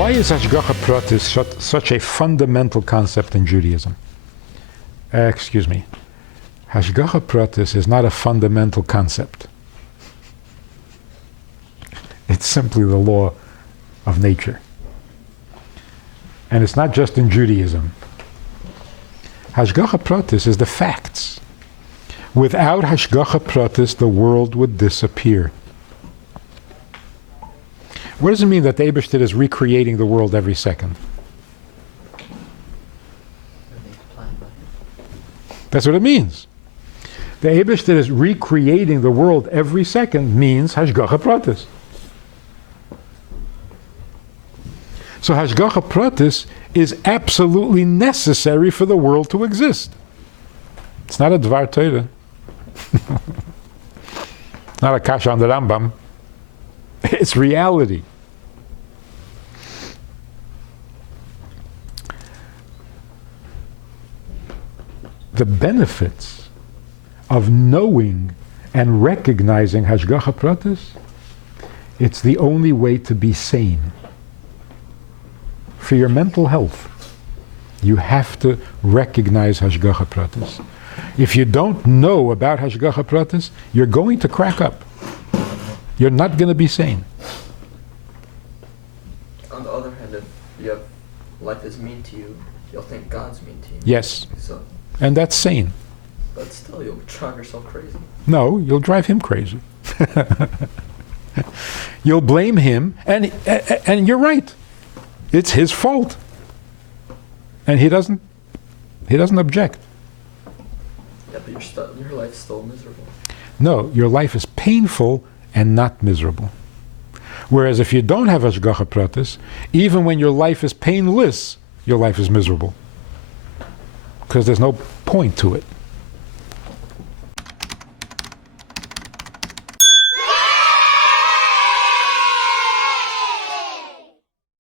Why is Hashgacha Pratis such a fundamental concept in Judaism? Excuse me. Hashgacha Pratis is not a fundamental concept. It's simply the law of nature. And it's not just in Judaism. Hashgacha Pratis is the facts. Without Hashgacha Pratis, the world would disappear. What does it mean that the Eibishter is recreating the world every second? That's what it means. The Eibishter is recreating the world every second means Hashgacha Pratis. So Hashgacha Pratis is absolutely necessary for the world to exist. It's not a Dvar Torah. It's not a Kasha on the Rambam. It's reality. The benefits of knowing and recognizing Hashgacha Pratis, it's the only way to be sane. For your mental health, you have to recognize Hashgacha Pratis. If you don't know about Hashgacha Pratis, you're going to crack up. You're not going to be sane. On the other hand, if you have life is mean to you, you'll think God's mean to you. Yes. So, and that's sane. but still, you'll drive yourself crazy. No, you'll drive him crazy. You'll blame him, and you're right. It's his fault. And he doesn't object. Yeah, but your life's still miserable. No, your life is painful and not miserable. Whereas if you don't have Hashgacha Pratis, even when your life is painless, your life is miserable. Because there's no point to it.